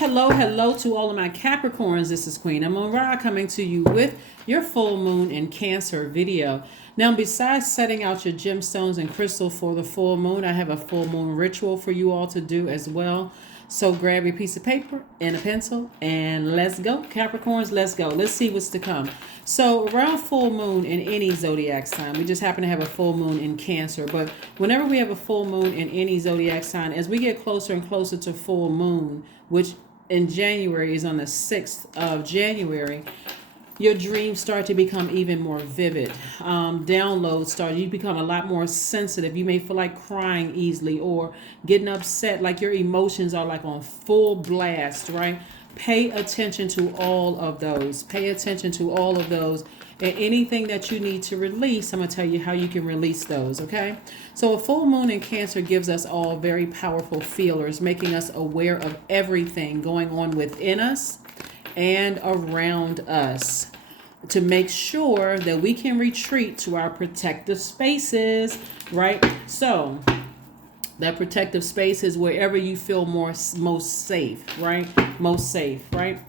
Hello to all of my Capricorns. This is Queen Amon-Ra coming to you with your full moon in Cancer video. Now, besides setting out your gemstones and crystal for the full moon, I have a full moon ritual for you all to do as well. So grab your piece of paper and a pencil and let's go. Capricorns, let's go. Let's see what's to come. So around full moon in any zodiac sign, we just happen to have a full moon in Cancer. But whenever we have a full moon in any zodiac sign, as we get closer and closer to full moon, which in January is on the 6th of January, your dreams start to become even more vivid. Downloads start, you become a lot more sensitive. You may feel like crying easily or getting upset, like your emotions are like on full blast, right? Pay attention to all of those. Pay attention to all of those. And anything that you need to release, I'm going to tell you how you can release those, okay? So a full moon in Cancer gives us all very powerful feelers, making us aware of everything going on within us and around us, to make sure that we can retreat to our protective spaces, right? So that protective space is wherever you feel most safe, right? Most safe, right?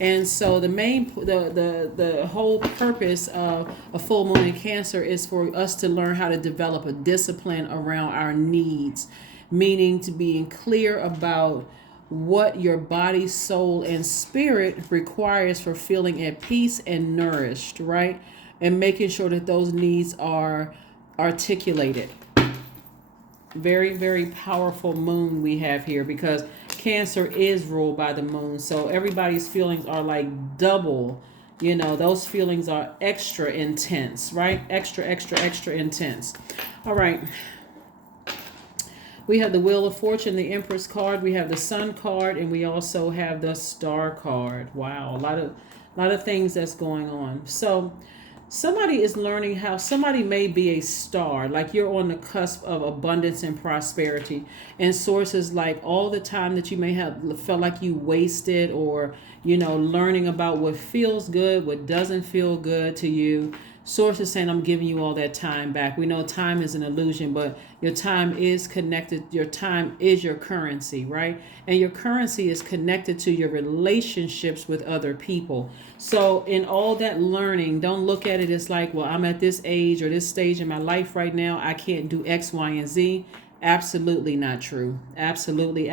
And so the whole purpose of a full moon in Cancer is for us to learn how to develop a discipline around our needs, meaning to being clear about what your body, soul, and spirit requires for feeling at peace and nourished, right? And making sure that those needs are articulated. Very, very powerful moon we have here, because Cancer is ruled by the moon. So everybody's feelings are like double, those feelings are extra intense, right? Extra intense. All right. We have the Wheel of Fortune, the Empress card. We have the Sun card, and we also have the Star card. Wow, a lot of things that's going on. So somebody is learning how somebody may be a star, like you're on the cusp of abundance and prosperity, and sources like all the time that you may have felt like you wasted, or learning about what feels good, what doesn't feel good to you. Sources saying, I'm giving you all that time back. We know time is an illusion, but your time is connected. Your time is your currency, right? And your currency is connected to your relationships with other people. So in all that learning, don't look at it as like, well, I'm at this age or this stage in my life right now, I can't do X, Y, and Z. Absolutely not true. Absolutely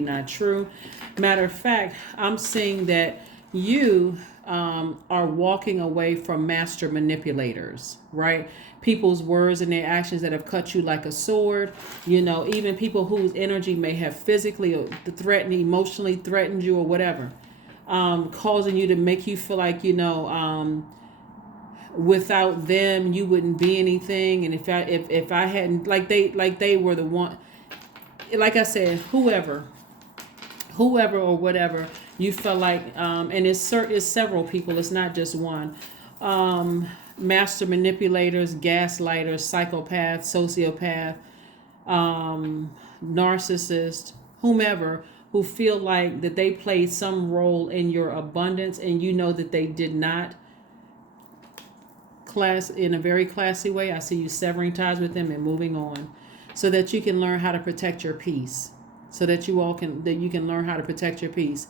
not true. Matter of fact, I'm seeing that you are walking away from master manipulators, right? People's words and their actions that have cut you like a sword, even people whose energy may have physically or threatened, emotionally threatened you or whatever, causing you to make you feel like, without them, you wouldn't be anything. And if I hadn't, like they were the one, like I said, whoever or whatever, you felt like, and it's several people, it's not just one, master manipulators, gaslighters, psychopaths, sociopath, narcissist, whomever, who feel like that they played some role in your abundance, and that they did not, in a very classy way. I see you severing ties with them and moving on, so that you can learn how to protect your peace. So that you can learn how to protect your peace.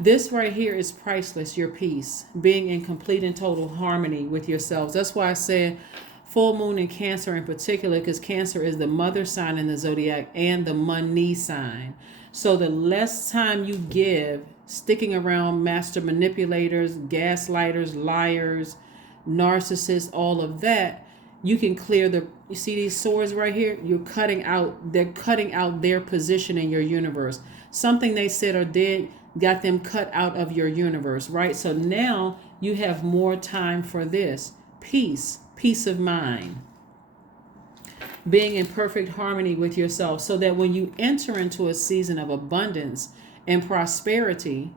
This right here is priceless, your peace, being in complete and total harmony with yourselves. That's why I said full moon in Cancer in particular, because Cancer is the mother sign in the zodiac and the money sign. So the less time you give sticking around master manipulators, gaslighters, liars, narcissists, all of that, you can clear you see these swords right here? They're cutting out their position in your universe. Something they said or did got them cut out of your universe, right? So now you have more time for this. Peace of mind. Being in perfect harmony with yourself, so that when you enter into a season of abundance and prosperity,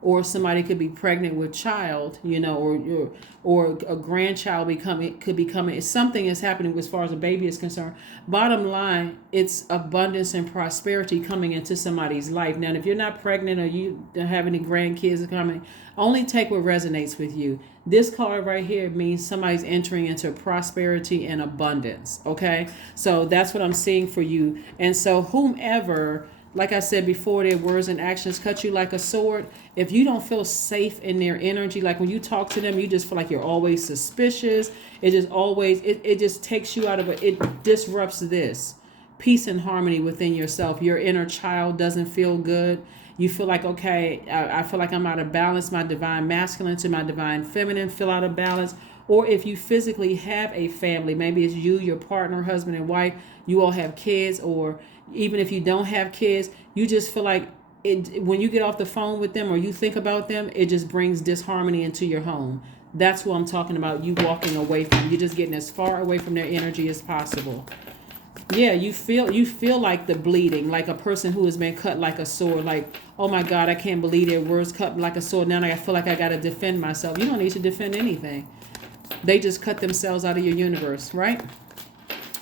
or somebody could be pregnant with child, or a grandchild could be coming. Something is happening as far as a baby is concerned. Bottom line, it's abundance and prosperity coming into somebody's life. Now, if you're not pregnant or you don't have any grandkids coming, only take what resonates with you. This card right here means somebody's entering into prosperity and abundance. Okay, so that's what I'm seeing for you. And so whomever, like I said before, their words and actions cut you like a sword. If you don't feel safe in their energy, like when you talk to them, you just feel like you're always suspicious. It just always, it just takes you out of it. It disrupts this peace and harmony within yourself. Your inner child doesn't feel good. You feel like, okay, I feel like I'm out of balance. My divine masculine to my divine feminine feel out of balance. Or if you physically have a family, maybe it's you, your partner, husband and wife, you all have kids, or even if you don't have kids, you just feel like it, when you get off the phone with them or you think about them, it just brings disharmony into your home. That's what I'm talking about. You walking away from, you're just getting as far away from their energy as possible. Yeah, you feel like the bleeding, like a person who has been cut like a sword. Like, oh my God, I can't believe their words cut like a sword. Now I feel like I got to defend myself. You don't need to defend anything. They just cut themselves out of your universe, right?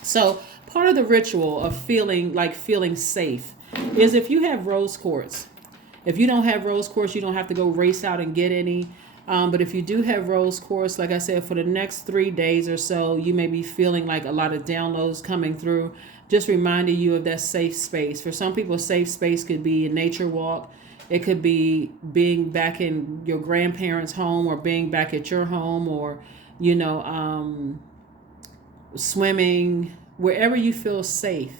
So part of the ritual of feeling safe is if you have rose quartz. If you don't have rose quartz, you don't have to go race out and get any. But if you do have rose quartz, like I said, for the next 3 days or so, you may be feeling like a lot of downloads coming through, just reminding you of that safe space. For some people, safe space could be a nature walk. It could be being back in your grandparents' home or being back at your home, or, swimming, wherever you feel safe.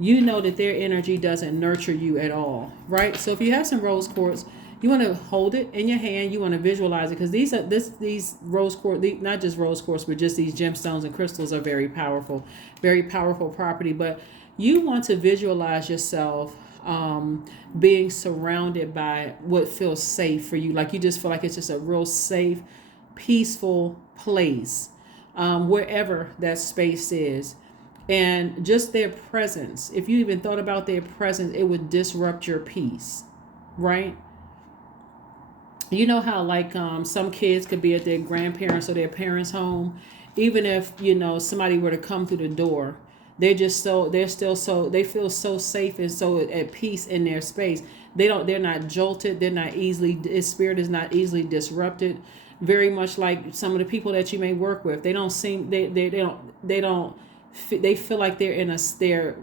You know that their energy doesn't nurture you at all, right? So if you have some rose quartz, you want to hold it in your hand. You want to visualize it, because these rose quartz, not just rose quartz, but just these gemstones and crystals are very powerful property. But you want to visualize yourself being surrounded by what feels safe for you. Like you just feel like it's just a real safe, peaceful place, wherever that space is. And just their presence, if you even thought about their presence, it would disrupt your peace, right? You know how some kids could be at their grandparents or their parents' home, even if, somebody were to come through the door, they feel so safe and so at peace in their space. They're not jolted. His spirit is not easily disrupted. Very much like some of the people that you may work with, they feel like they're in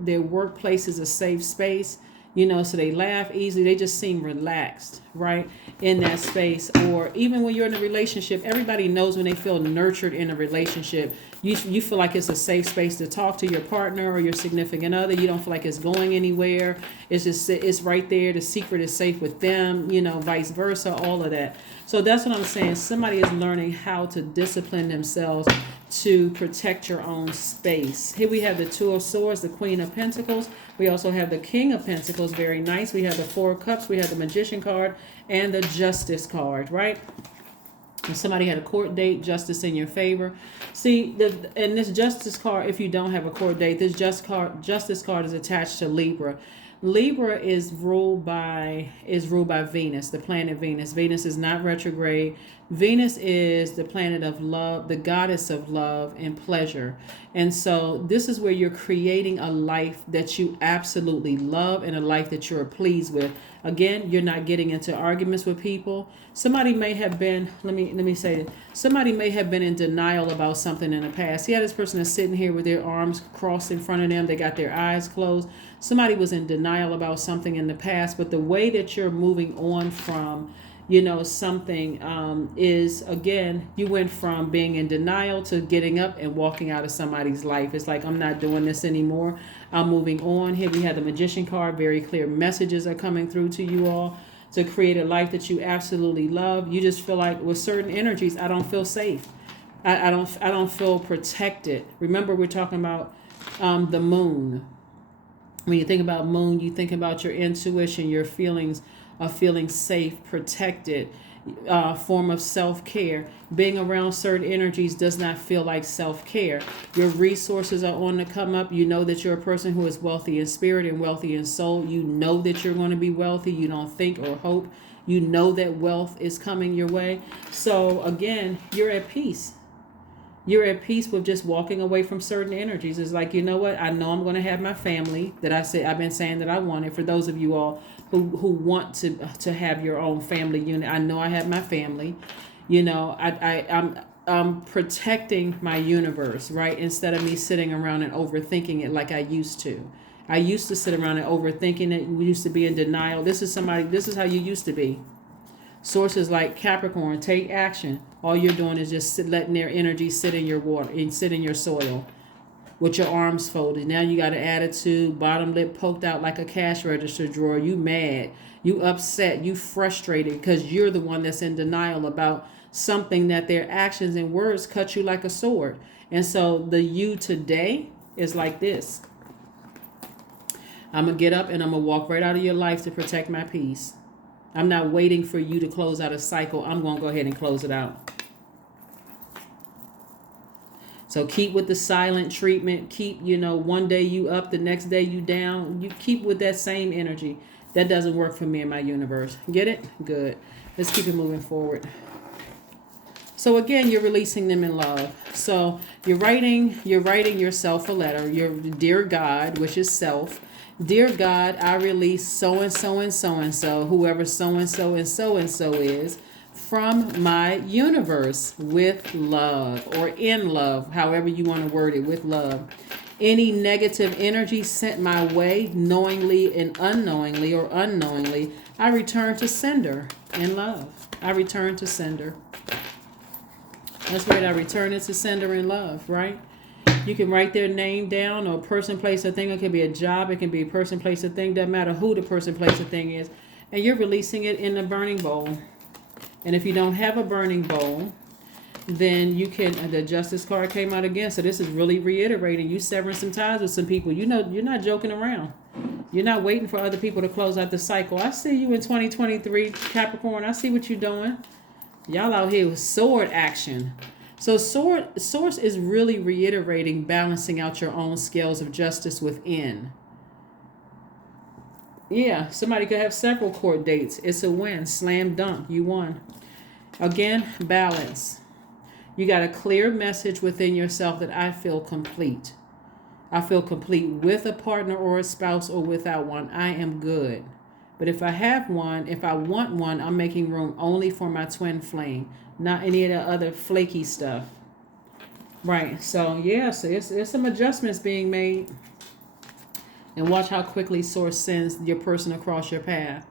their workplace is a safe space. So they laugh easily. They just seem relaxed, right, in that space. Or even when you're in a relationship, everybody knows when they feel nurtured in a relationship. You feel like it's a safe space to talk to your partner or your significant other. You don't feel like it's going anywhere. It's right there. The secret is safe with them, vice versa, all of that. So that's what I'm saying. Somebody is learning how to discipline themselves to protect your own space. Here we have the Two of Swords, the Queen of Pentacles. We also have the King of Pentacles, very nice. We have the Four of Cups. We have the Magician card and the Justice card, right? If somebody had a court date, justice in your favor. See, and this Justice card, if you don't have a court date, this Justice card is attached to Libra. Libra is ruled by Venus, the planet Venus. Venus is not retrograde. Venus is the planet of love, the goddess of love and pleasure. And so this is where you're creating a life that you absolutely love and a life that you're pleased with. Again, you're not getting into arguments with people. Somebody may have been, let me say it. Somebody may have been in denial about something in the past. See how this person is sitting here with their arms crossed in front of them. They got their eyes closed. Somebody was in denial about something in the past, but the way that you're moving on from, something is, again, you went from being in denial to getting up and walking out of somebody's life. It's like, I'm not doing this anymore. I'm moving on. Here we have the Magician card. Very clear messages are coming through to you all to create a life that you absolutely love. You just feel like with certain energies, I don't feel safe. I don't feel protected. Remember, we're talking about the moon. When you think about moon, you think about your intuition, your feelings of feeling safe, protected, form of self-care. Being around certain energies does not feel like self-care. Your resources are on the come up. You know that you're a person who is wealthy in spirit and wealthy in soul. You know that you're going to be wealthy. You don't think or hope. You know that wealth is coming your way. So again, you're at peace. You're at peace with just walking away from certain energies. It's like, you know what? I know I'm going to have my family that I've been saying that I wanted. For those of you all who want to have your own family unit, I know I have my family. I'm protecting my universe, right? Instead of me sitting around and overthinking it like I used to. I used to sit around and overthinking it. We used to be in denial. This is how you used to be. Sources like Capricorn, take action. All you're doing is just letting their energy sit in your water and sit in your soil with your arms folded. Now you got an attitude, bottom lip poked out like a cash register drawer. You mad, you upset, you frustrated because you're the one that's in denial about something that their actions and words cut you like a sword. And so the you today is like this. I'm going to get up and I'm going to walk right out of your life to protect my peace. I'm not waiting for you to close out a cycle. I'm going to go ahead and close it out. So keep with the silent treatment. Keep, one day you up, the next day you down. You keep with that same energy. That doesn't work for me in my universe. Get it? Good. Let's keep it moving forward. So again, you're releasing them in love. So you're writing yourself a letter. Your dear God, which is self. Dear God, I release so and so and so and so, whoever so and so and so and so is, from my universe with love, or in love, however you want to word it, with love. Any negative energy sent my way, knowingly and unknowingly or unknowingly, I return to sender in love. I return to sender. That's right, I return it to sender in love, right? You can write their name down, or person, place, or thing. It can be a job. It can be a person, place, or thing. Doesn't matter who the person, place, or thing is. And you're releasing it in a burning bowl. And if you don't have a burning bowl, then you can, the justice card came out again. So this is really reiterating. You severing some ties with some people. You're not joking around. You're not waiting for other people to close out the cycle. I see you in 2023, Capricorn. I see what you're doing. Y'all out here with sword action. So source is really reiterating balancing out your own scales of justice within. Yeah, somebody could have several court dates. It's a win. Slam dunk. You won. Again, balance. You got a clear message within yourself that I feel complete. I feel complete with a partner or a spouse or without one. I am good. But if I have one, if I want one, I'm making room only for my twin flame. Not any of the other flaky stuff. Right. So, yes, it's some adjustments being made. And watch how quickly Source sends your person across your path.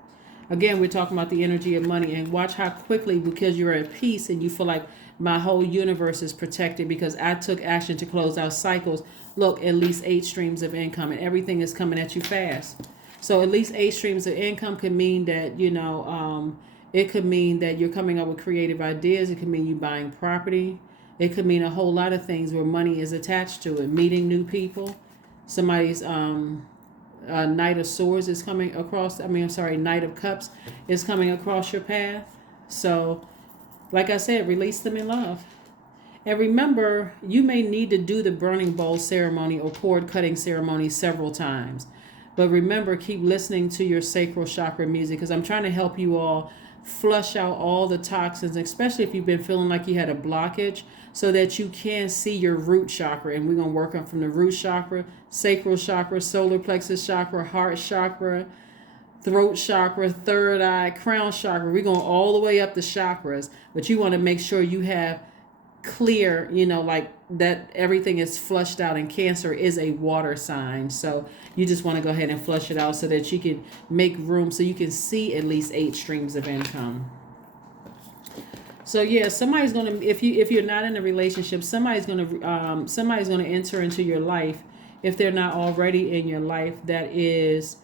Again, we're talking about the energy of money. And watch how quickly, because you're at peace and you feel like my whole universe is protected because I took action to close out cycles. Look, at least 8 streams of income. And everything is coming at you fast. So at least 8 streams of income could mean that, it could mean that you're coming up with creative ideas. It could mean you buying property. It could mean a whole lot of things where money is attached to it. Meeting new people. Somebody's Knight of Swords is coming across. Knight of Cups is coming across your path. So, like I said, release them in love. And remember, you may need to do the burning bowl ceremony or cord cutting ceremony several times. But remember, keep listening to your sacral chakra music because I'm trying to help you all flush out all the toxins, especially if you've been feeling like you had a blockage, so that you can see your root chakra. And we're going to work on from the root chakra, sacral chakra, solar plexus chakra, heart chakra, throat chakra, third eye, crown chakra. We're going all the way up the chakras, but you want to make sure you have clear, like that everything is flushed out, and Cancer is a water sign. So you just want to go ahead and flush it out so that you can make room so you can see at least 8 streams of income. So yeah, somebody's going to, if you're not in a relationship, somebody's going to enter into your life, if they're not already in your life, that is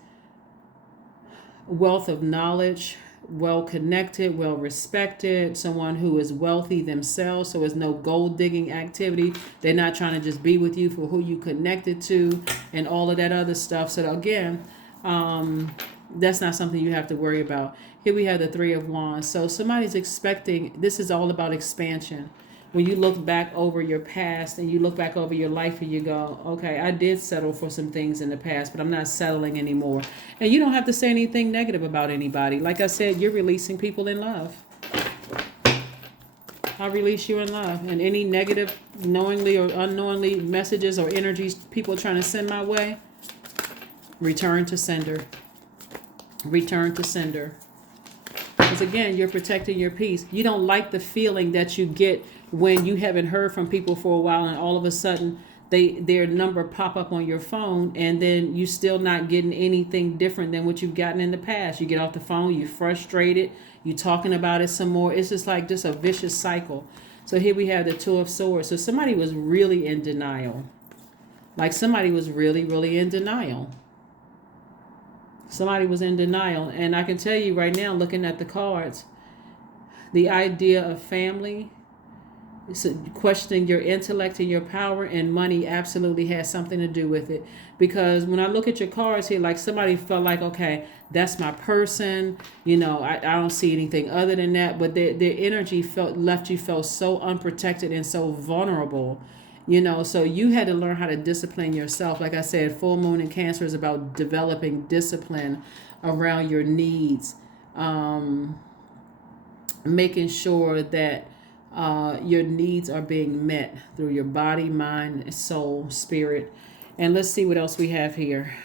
wealth of knowledge, well connected, well respected, someone who is wealthy themselves, so there's no gold digging activity. They're not trying to just be with you for who you connected to and all of that other stuff. So again, that's not something you have to worry about. Here we have the 3 of Wands. So somebody's expecting, this is all about expansion. When you look back over your past and you look back over your life and you go, okay, I did settle for some things in the past, but I'm not settling anymore. And you don't have to say anything negative about anybody. Like I said, you're releasing people in love. I release you in love. And any negative, knowingly or unknowingly messages or energies people are trying to send my way, return to sender. Return to sender. Because again, you're protecting your peace. You don't like the feeling that you get when you haven't heard from people for a while and all of a sudden their number pop up on your phone, and then you still not getting anything different than what you've gotten in the past. You get off the phone, you frustrated, you talking about it some more. It's just like just a vicious cycle. So here we have the Two of Swords. So somebody was really in denial. Like somebody was really, really in denial. Somebody was in denial. And I can tell you right now, looking at the cards, the idea of family, so questioning your intellect and your power, and money absolutely has something to do with it. Because when I look at your cards here, like somebody felt like, okay, that's my person. You know, I don't see anything other than that. But their energy left you felt so unprotected and so vulnerable. You know, so you had to learn how to discipline yourself. Like I said, full moon in Cancer is about developing discipline around your needs, making sure that your needs are being met through your body, mind, soul, spirit. And let's see what else we have here.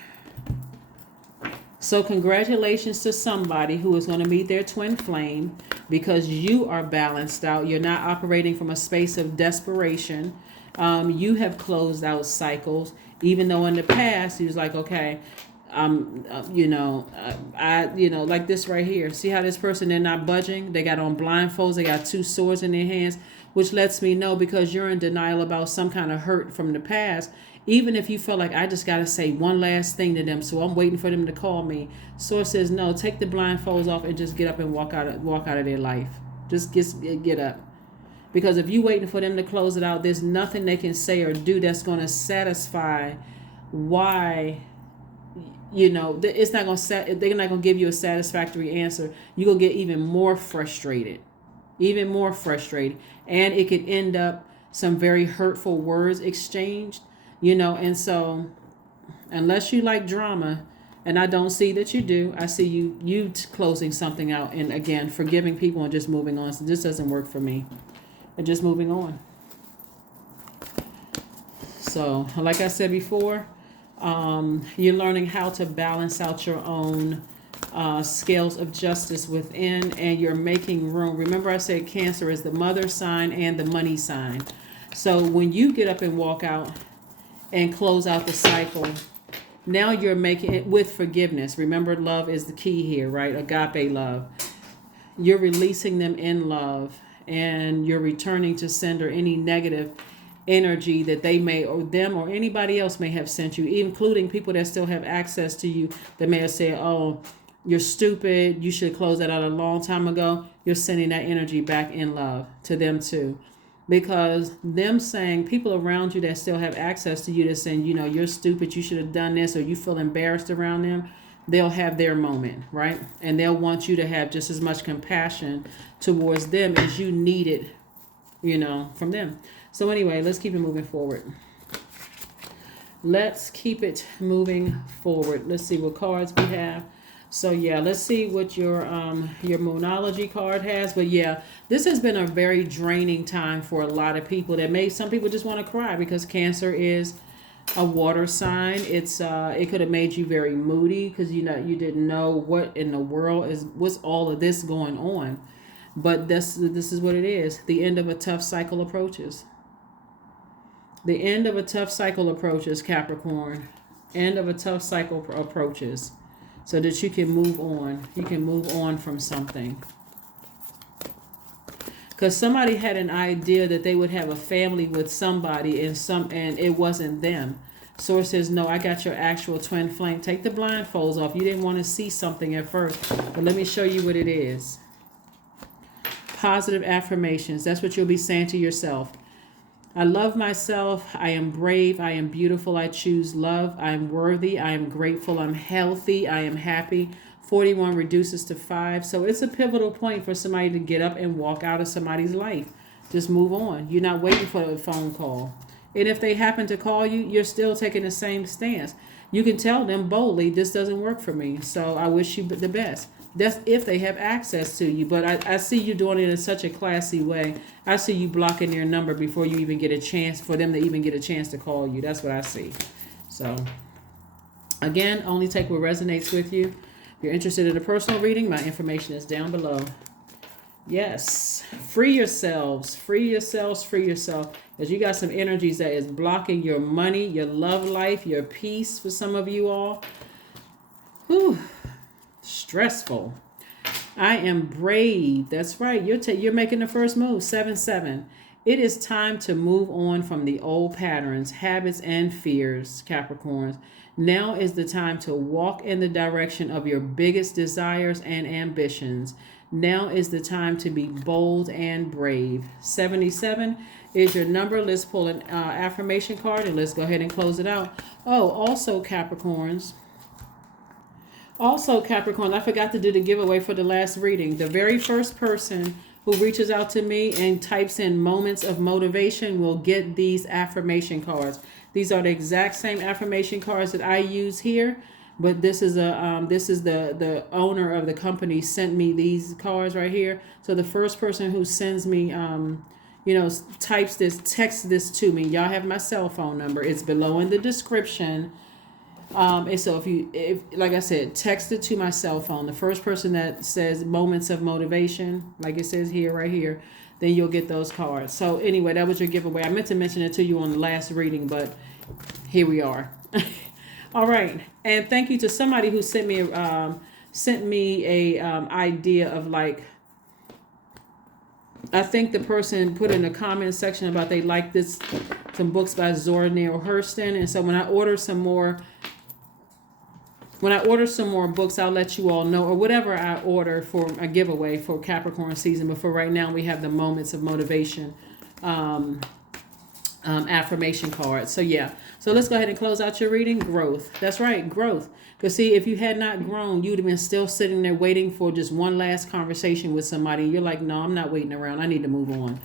So congratulations to somebody who is going to meet their twin flame, because you are balanced out. You're not operating from a space of desperation. You have closed out cycles, even though in the past you was like, okay, like this right here. See how this person, they're not budging. They got on blindfolds. They got two swords in their hands, which lets me know, because you're in denial about some kind of hurt from the past. Even if you feel like, I just got to say one last thing to them, so I'm waiting for them to call me. Sword says, no, take the blindfolds off and just get up and walk out of their life. Just get up. Because if you waiting for them to close it out, there's nothing they can say or do that's going to satisfy why, it's not going to they're not going to give you a satisfactory answer. You're going to get even more frustrated. And it could end up some very hurtful words exchanged, and so unless you like drama, and I don't see that you do, I see you closing something out and again forgiving people and just moving on. So this doesn't work for me. And just moving on. So like I said before, you're learning how to balance out your own scales of justice within, and you're making room. Remember I said Cancer is the mother sign and the money sign. So when you get up and walk out and close out the cycle, now you're making it with forgiveness. Remember, love is the key here, right? Agape love. You're releasing them in love, and you're returning to sender any negative energy that they may, or them or anybody else may have sent you, including people that still have access to you that may have said, oh, you're stupid, you should close that out a long time ago. You're sending that energy back in love to them too. Because them saying, people around you that still have access to you, that saying, you're stupid, you should have done this, or you feel embarrassed around them, they'll have their moment, right? And they'll want you to have just as much compassion towards them as you need it, from them. So anyway, let's keep it moving forward. Let's see what cards we have. So yeah, let's see what your Moonology card has. But yeah, this has been a very draining time for a lot of people. Some people just want to cry, because Cancer is a water sign. It could have made you very moody, because you didn't know what in the world what's all of this going on. But this is what it is. The end of a tough cycle approaches. The end of a tough cycle approaches, Capricorn. End of a tough cycle approaches, so that you can move on. You can move on from something. Because somebody had an idea that they would have a family with somebody, and it wasn't them. Source says, no, I got your actual twin flame. Take the blindfolds off. You didn't want to see something at first, but let me show you what it is. Positive affirmations. That's what you'll be saying to yourself. I love myself. I am brave. I am beautiful. I choose love. I am worthy. I am grateful. I'm healthy. I am happy. 41 reduces to 5. So it's a pivotal point for somebody to get up and walk out of somebody's life. Just move on. You're not waiting for a phone call. And if they happen to call you, you're still taking the same stance. You can tell them boldly, this doesn't work for me, so I wish you the best. That's if they have access to you. But I see you doing it in such a classy way. I see you blocking their number before you even get a chance, for them to even get a chance to call you. That's what I see. So, again, only take what resonates with you. If you're interested in a personal reading, my information is down below. Yes. Free yourselves. Free yourselves. Free yourself. Because you got some energies that is blocking your money, your love life, your peace for some of you all. Whew. Stressful. I am brave. That's right. You're making the first move. 7-7. It is time to move on from the old patterns, habits, and fears, Capricorns. Now is the time to walk in the direction of your biggest desires and ambitions. Now is the time to be bold and brave. 77 is your number. Let's pull an affirmation card and let's go ahead and close it out. Oh, also Capricorns. Also, Capricorn, I forgot to do the giveaway for the last reading. The very first person who reaches out to me and types in moments of motivation will get these affirmation cards. These are the exact same affirmation cards that I use here, but this is the owner of the company sent me these cards right here. So the first person who sends me types this, texts this to me. Y'all have my cell phone number. It's below in the description. And so if like I said, text it to my cell phone. The first person that says moments of motivation, like it says here, right here, then you'll get those cards. So anyway, that was your giveaway. I meant to mention it to you on the last reading, but here we are. All right. And thank you to somebody who sent me a idea of, like, I think the person put in the comment section about they like some books by Zora Neale Hurston. And so when I order some more books, I'll let you all know, or whatever I order for a giveaway for Capricorn season. But for right now, we have the moments of motivation affirmation cards. So yeah. So let's go ahead and close out your reading. Growth. That's right. Growth. Because see, if you had not grown, you'd have been still sitting there waiting for just one last conversation with somebody. You're like, no, I'm not waiting around. I need to move on.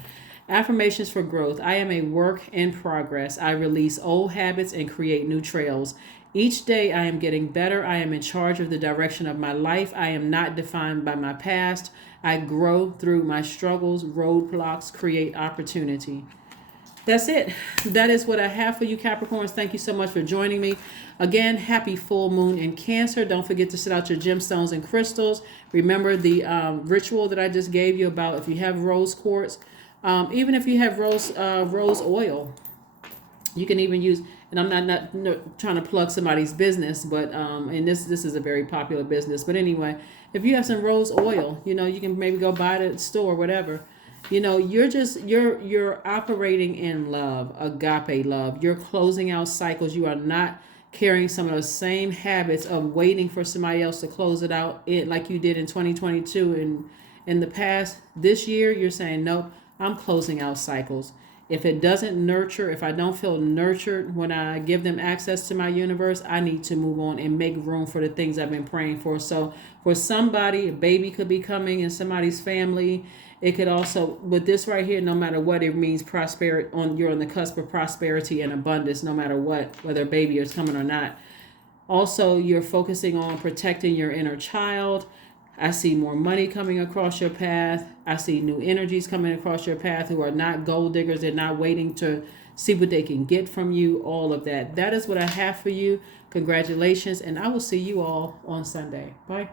Affirmations for growth. I am a work in progress. I release old habits and create new trails. Each day I am getting better. I am in charge of the direction of my life. I am not defined by my past. I grow through my struggles, roadblocks, create opportunity. That's it. That is what I have for you, Capricorns. Thank you so much for joining me. Again, happy full moon in Cancer. Don't forget to set out your gemstones and crystals. Remember the ritual that I just gave you about if you have rose quartz, even if you have rose oil, you can even use, and I'm not trying to plug somebody's business, but and this is a very popular business. But anyway, if you have some rose oil, you can maybe go buy it at the store, whatever. You're operating in love, agape love. You're closing out cycles. You are not carrying some of those same habits of waiting for somebody else to close it out, like you did in 2022 and in the past. This year, you're saying, nope, I'm closing out cycles. If it doesn't nurture, if I don't feel nurtured when I give them access to my universe, I need to move on and make room for the things I've been praying for. So for somebody, a baby could be coming in somebody's family. It could also, with this right here, no matter what, it means prosperity. You're on the cusp of prosperity and abundance, no matter what, whether a baby is coming or not. Also, you're focusing on protecting your inner child. I see more money coming across your path. I see new energies coming across your path who are not gold diggers. They're not waiting to see what they can get from you. All of that. That is what I have for you. Congratulations. And I will see you all on Sunday. Bye.